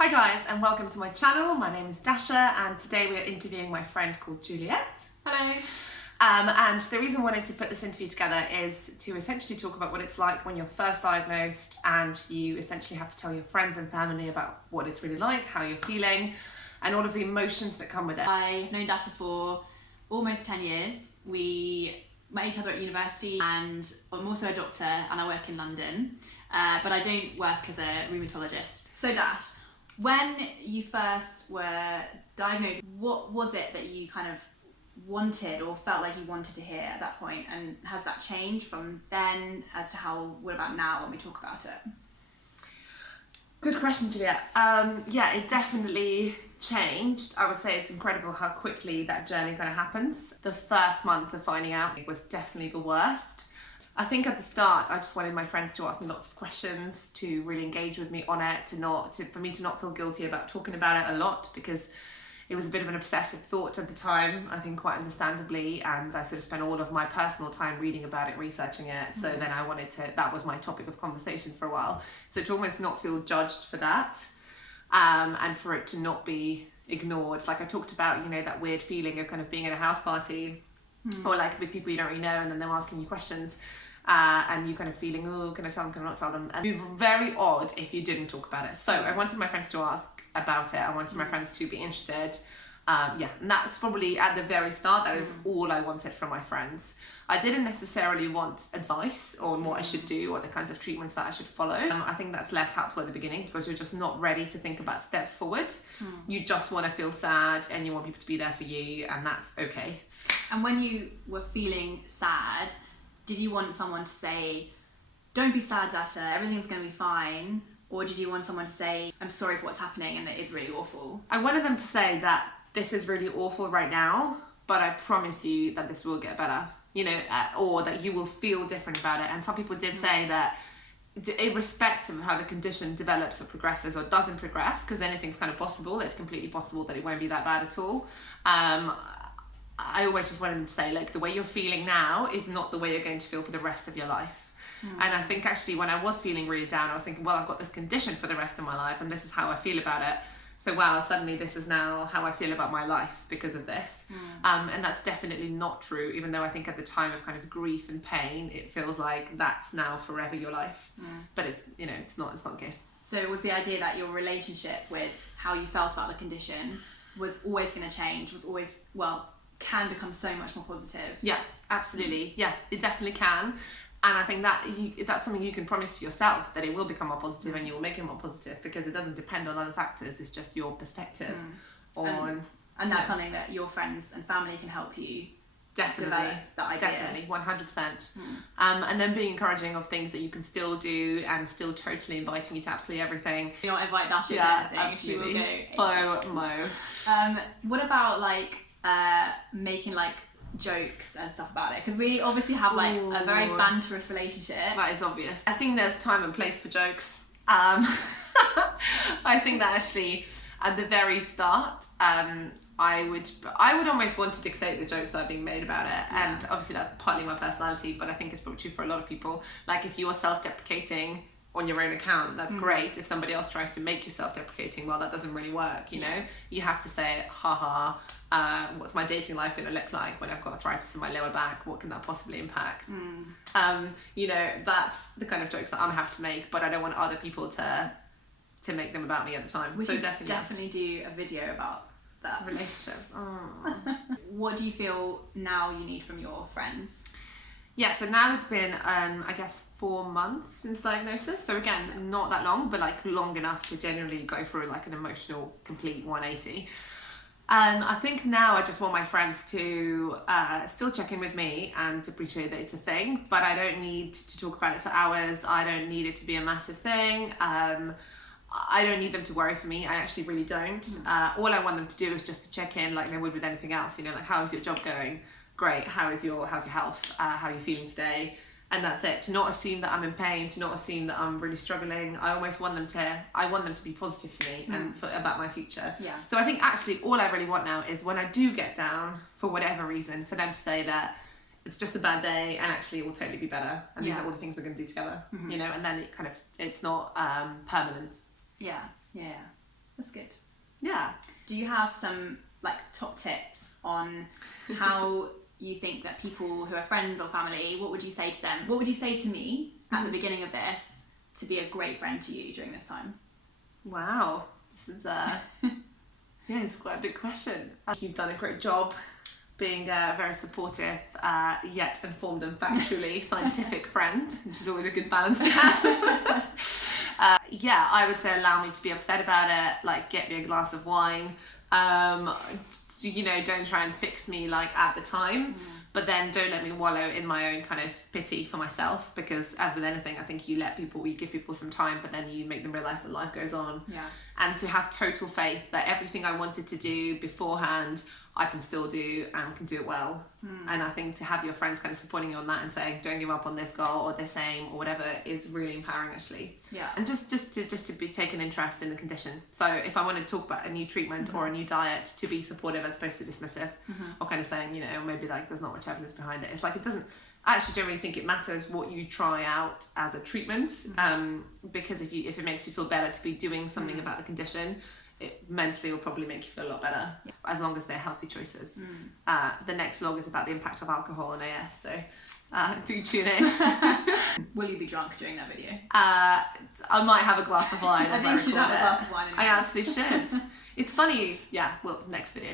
Hi guys, and welcome to my channel. My name is Dasha, and today we're interviewing my friend called Juliet. Hello. And the reason I wanted to put this interview together is to essentially talk about what it's like when you're first diagnosed and you essentially have to tell your friends and family about what it's really like, how you're feeling, and all of the emotions that come with it. I've known Dasha for almost 10 years. We met each other at university, and I'm also a doctor and I work in London, but I don't work as a rheumatologist. So Dash, when you first were diagnosed, what was it that you kind of wanted or felt like you wanted to hear at that point, and has that changed from then as to what about now when we talk about it? Good question, Juliet. Yeah, it definitely changed. I would say it's incredible how quickly that journey kind of happens. The first month of finding out was definitely the worst. I think at the start, I just wanted my friends to ask me lots of questions, to really engage with me on it, for me to not feel guilty about talking about it a lot, because it was a bit of an obsessive thought at the time, I think quite understandably, and I sort of spent all of my personal time reading about it, researching it, so then I wanted to, that was my topic of conversation for a while, so to almost not feel judged for that, and for it to not be ignored. Like I talked about, you know, that weird feeling of kind of being at a house party, or like with people you don't really know, and then they're asking you questions, and you kind of feeling, oh, can I tell them, can I not tell them? And it'd be very odd if you didn't talk about it. So I wanted my friends to ask about it. I wanted my friends to be interested. Yeah, and that's probably at the very start, that is all I wanted from my friends. I didn't necessarily want advice on what I should do or the kinds of treatments that I should follow. I think that's less helpful at the beginning because you're just not ready to think about steps forward. You just want to feel sad and you want people to be there for you, and that's okay. And when you were feeling sad, did you want someone to say, don't be sad, Dasha, everything's going to be fine? Or did you want someone to say, I'm sorry for what's happening and it is really awful? I wanted them to say that this is really awful right now, but I promise you that this will get better, you know, or that you will feel different about it. And some people did say that irrespective of how the condition develops or progresses or doesn't progress, because anything's kind of possible, it's completely possible that it won't be that bad at all. I always just wanted them to say, like, the way you're feeling now is not the way you're going to feel for the rest of your life. And I think actually when I was feeling really down, I was thinking, well, I've got this condition for the rest of my life and this is how I feel about it. So wow, suddenly this is now how I feel about my life because of this. And that's definitely not true, even though I think at the time of kind of grief and pain, it feels like that's now forever your life. But it's, you know, it's not the case. So was the idea that your relationship with how you felt about the condition was always going to change, was always, well, can become so much more positive? Yeah, absolutely. Yeah, it definitely can. And I think that that's something you can promise to yourself, that it will become more positive and you will make it more positive, because it doesn't depend on other factors. It's just your perspective on... And that's something that your friends and family can help you develop that idea. Definitely, 100%. And then being encouraging of things that you can still do, and still totally inviting you to absolutely everything. You don't invite Dasha to anything, absolutely. She will go FOMO. What about like making like jokes and stuff about it, because we obviously have like a very banterous relationship. That is obvious. I think there's time and place for jokes. I think that actually at the very start, I would almost want to dictate the jokes that are being made about it, and obviously that's partly my personality, but I think it's probably true for a lot of people. Like if you are self-deprecating on your own account, that's great. If somebody else tries to make you self-deprecating, well, that doesn't really work, you know? You have to say, haha, what's my dating life going to look like when I've got arthritis in my lower back? What can that possibly impact? You know, that's the kind of jokes that I'm happy to make, but I don't want other people to make them about me at the time. We should definitely do a video about that. Relationships. What do you feel now you need from your friends? Yeah, so now it's been, I guess, 4 months since diagnosis. So again, not that long, but like long enough to generally go through like an emotional, complete 180. I think now I just want my friends to still check in with me and appreciate that it's a thing, but I don't need to talk about it for hours. I don't need it to be a massive thing. I don't need them to worry for me. I actually really don't. All I want them to do is just to check in like they would with anything else. You know, like, how is your job going? Great. How's your health? How are you feeling today? And that's it. To not assume that I'm in pain, to not assume that I'm really struggling. I almost want them to be positive for me and about my future. Yeah. So I think actually all I really want now is when I do get down for whatever reason, for them to say that it's just a bad day and actually it will totally be better. And these are all the things we're going to do together, you know, and then it's not permanent. Yeah. That's good. Yeah. Do you have some like top tips on how you think that people who are friends or family, what would you say to them? What would you say to me at the beginning of this to be a great friend to you during this time? Wow. This is yeah, it's quite a big question. You've done a great job being a very supportive, yet informed and factually scientific friend, which is always a good balance to have. Yeah, I would say allow me to be upset about it, like get me a glass of wine. You know, don't try and fix me like at the time, but then don't let me wallow in my own kind of pity for myself, because as with anything, I think you give people some time, but then you make them realise that life goes on. Yeah. And to have total faith that everything I wanted to do beforehand, I can still do and can do it well. And I think to have your friends kind of supporting you on that and saying, don't give up on this goal or this aim or whatever, is really empowering actually. Yeah. And just to be take an interest in the condition. So if I want to talk about a new treatment or a new diet, to be supportive as opposed to dismissive, or kind of saying, you know, maybe like there's not much evidence behind it. It's like, it doesn't, I actually don't really think it matters what you try out as a treatment, because if it makes you feel better to be doing something about the condition, it mentally will probably make you feel a lot better, as long as they're healthy choices. The next vlog is about the impact of alcohol on AS, so do tune in. Will you be drunk during that video? I might have a glass of wine. I think you should have a glass of wine. I absolutely should. It's funny. Yeah, well, next video.